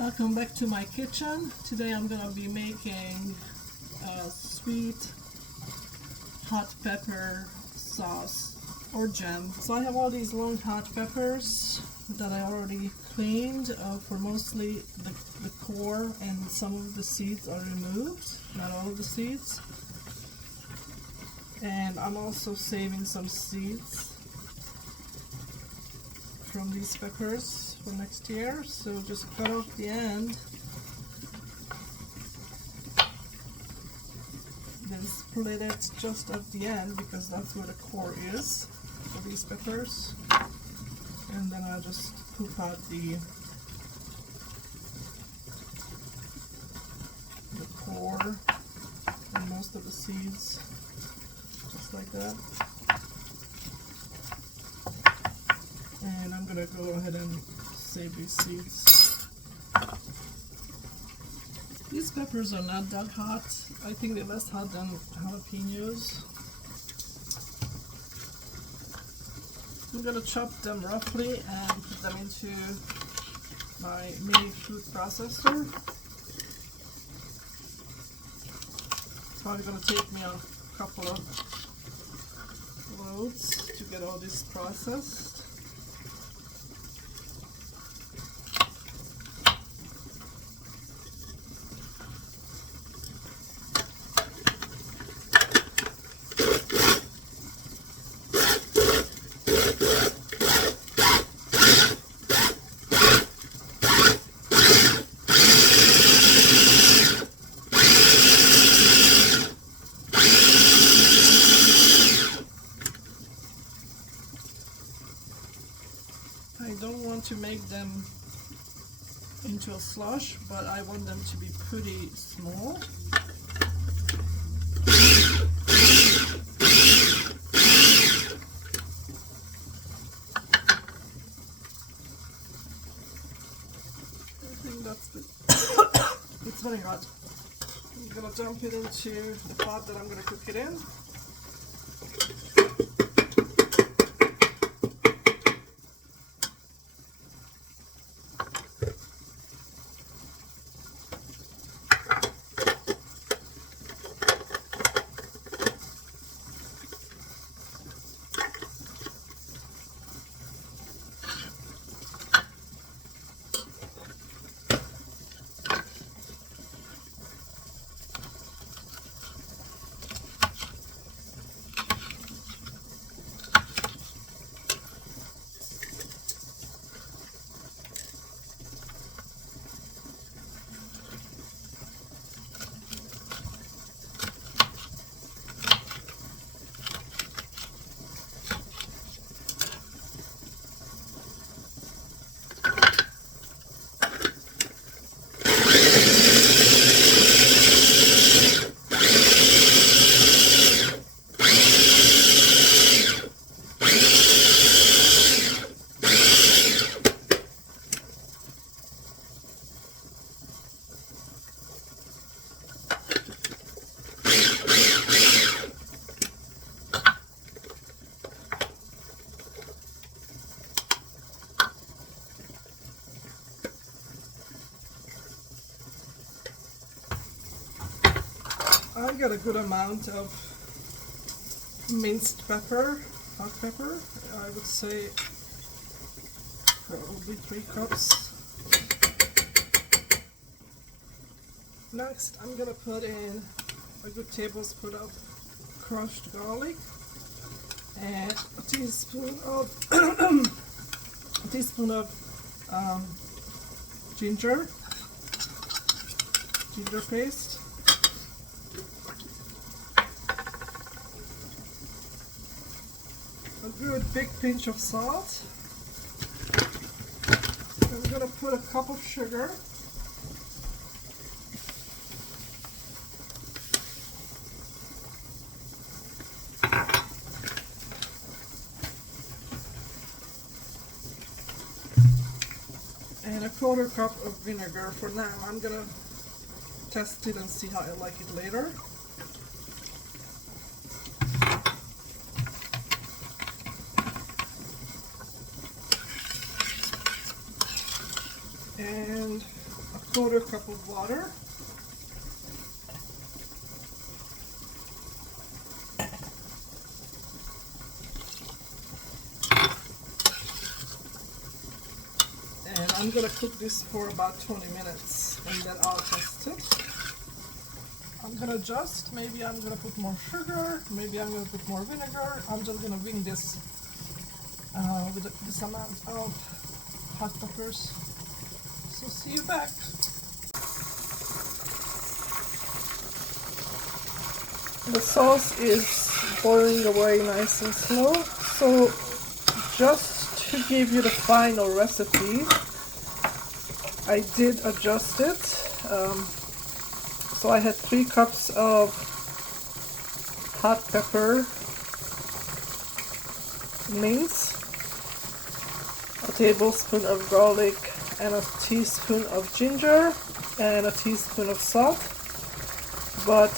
Welcome back to my kitchen. Today I'm gonna be making a sweet hot pepper sauce or jam. So I have all these long hot peppers that I already cleaned for mostly the core, and some of the seeds are removed, not all of the seeds. And I'm also saving some seeds from these peppers for next year, so just cut off the end, then split it just at the end because that's where the core is for these peppers, and then I'll just poop out the core and most of the seeds, just like that. And I'm gonna go ahead and save these seeds. These peppers are not that hot. I think they're less hot than jalapenos. I'm gonna chop them roughly and put them into my mini food processor. It's probably gonna take me a couple of loads to get all this processed. I don't want to make them into a slush, but I want them to be pretty small. I think that's good. It's very hot. I'm gonna dump it into the pot that I'm gonna cook it in. I got a good amount of minced pepper, hot pepper. I would say probably 3 cups. Next, I'm gonna put in a good tablespoon of crushed garlic and a teaspoon of ginger paste. A good big pinch of salt. I'm going to put a cup of sugar. And a 1/4 cup of vinegar for now. I'm going to test it and see how I like it later. And a quarter cup of water. And I'm gonna cook this for about 20 minutes and then I'll test it. I'm gonna adjust. Maybe I'm gonna put more sugar, maybe I'm gonna put more vinegar. I'm just gonna wing this with this amount of hot peppers. So see you back. The sauce is boiling away nice and slow. So just to give you the final recipe, I did adjust it. So I had 3 cups of hot pepper mince, a tablespoon of garlic, and a teaspoon of ginger, and a teaspoon of salt. But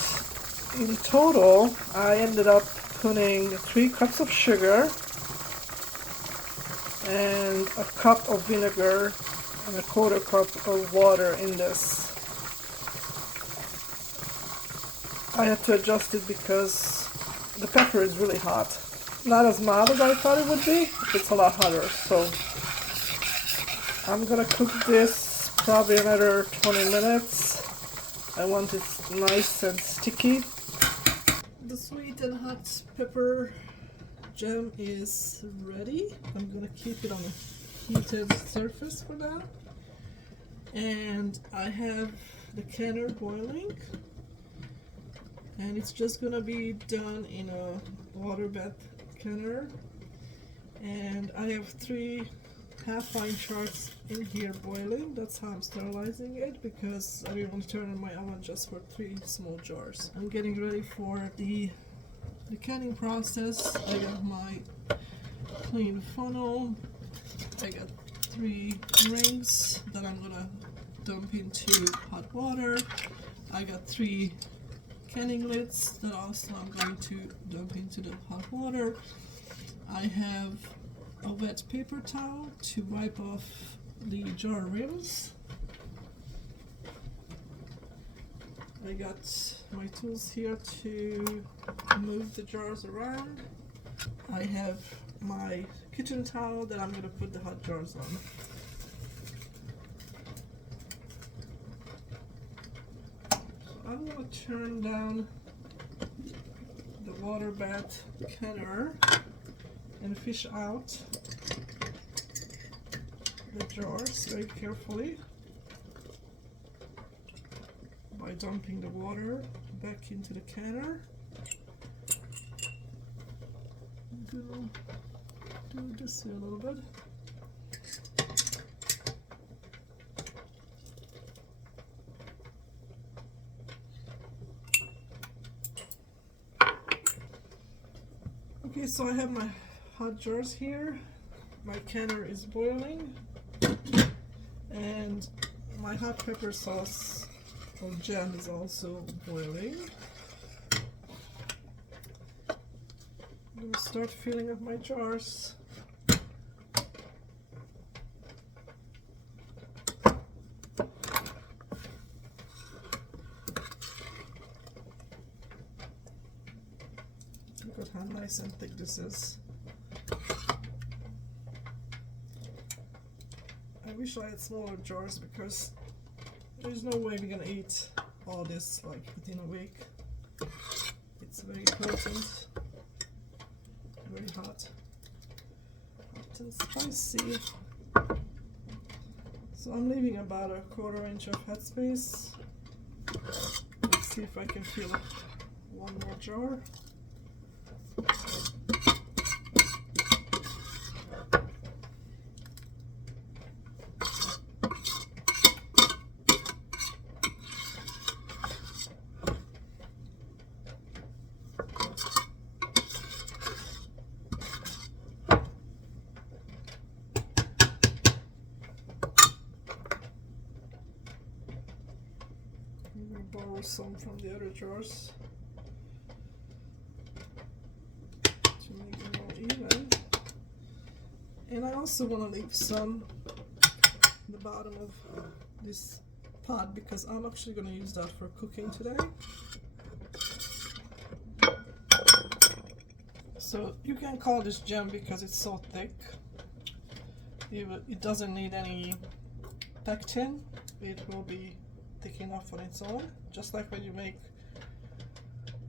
in total, I ended up putting 3 cups of sugar and a cup of vinegar and a quarter cup of water in this. I had to adjust it because the pepper is really hot. Not as mild as I thought it would be, it's a lot hotter. So I'm gonna cook this probably another 20 minutes. I want it nice and sticky. The sweet and hot pepper jam is ready. I'm gonna keep it on a heated surface for now. And I have the canner boiling. And it's just gonna be done in a water bath canner. And I have 3 half fine shards in here boiling. That's how I'm sterilizing it, because I didn't want to turn on my oven just for 3 small jars. I'm getting ready for the canning process. I got my clean funnel. I got 3 rings that I'm gonna dump into hot water. I got 3 canning lids that also I'm going to dump into the hot water. I have a wet paper towel to wipe off the jar rims. I got my tools here to move the jars around. I have my kitchen towel that I'm going to put the hot jars on. I'm going to turn down the water bath canner and fish out the jars very carefully by dumping the water back into the canner. I'm going to do this here a little bit. Okay, so I have my hot jars here. My canner is boiling, and my hot pepper sauce or jam is also boiling. I'm going to start filling up my jars. Look at how nice and thick this is. I wish I had smaller jars because there's no way we're gonna eat all this like within a week. It's very potent, very hot and spicy. So I'm leaving about a 1/4 inch of headspace. Let's see if I can fill one more jar. I'm going to borrow some from the other jars to make it more even. And I also want to leave some at the bottom of this pot because I'm actually going to use that for cooking today. So you can call this jam because it's so thick. It doesn't need any pectin. It will be thick enough on its own, just like when you make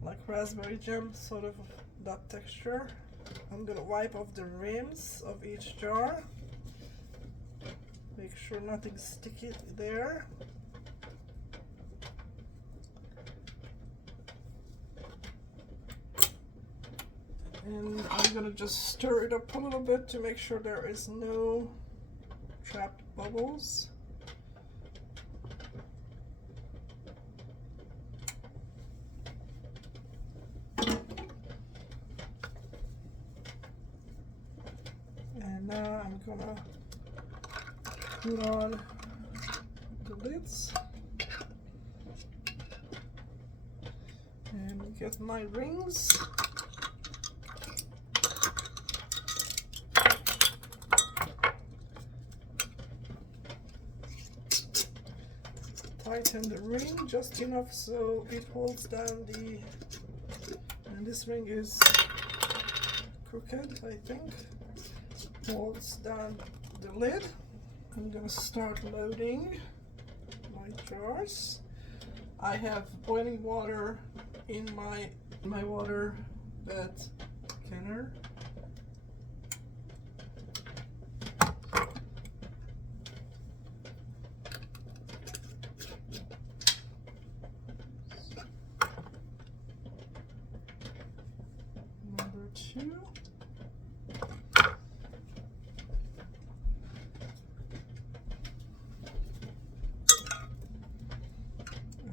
like raspberry jam, sort of that texture. I'm gonna wipe off the rims of each jar. Make sure nothing's sticky there. And I'm gonna just stir it up a little bit to make sure there is no trapped bubbles. And now I'm gonna put on the lids and get my rings. Tighten the ring just enough so it holds down the, and this ring is crooked, I think, holds down the lid. I'm gonna start loading my jars. I have boiling water in my water bed canner. Number 2.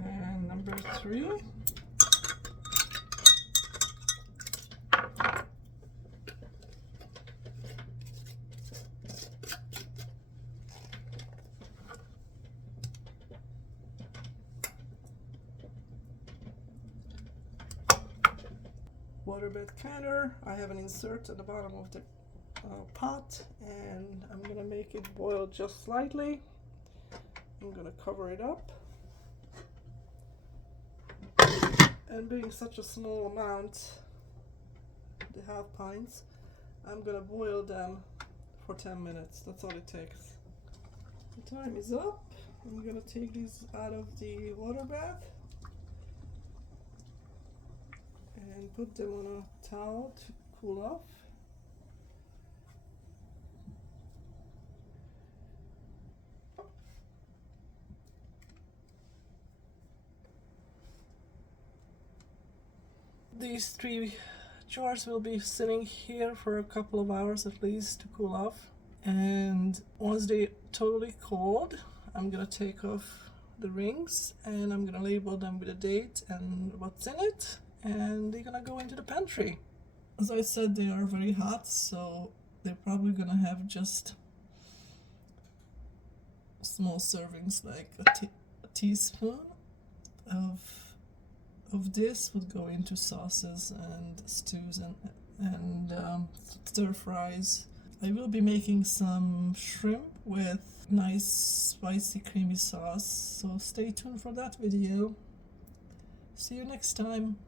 And number 3. Waterbed canner. I have an insert at the bottom of the pot, and I'm gonna make it boil just slightly. I'm gonna cover it up, and being such a small amount, the half pints, I'm gonna boil them for 10 minutes. That's all it takes. The time is up. I'm gonna take these out of the water bath and put them on a towel to cool off. These 3 jars will be sitting here for a couple of hours at least to cool off, and once they're totally cold, I'm gonna take off the rings and I'm gonna label them with a date and what's in it, and they're gonna go into the pantry. As I said, they are very hot, so they're probably gonna have just small servings, like a teaspoon of this would go into sauces and stews and stir fries. I will be making some shrimp with nice spicy creamy sauce, so stay tuned for that video. See you next time.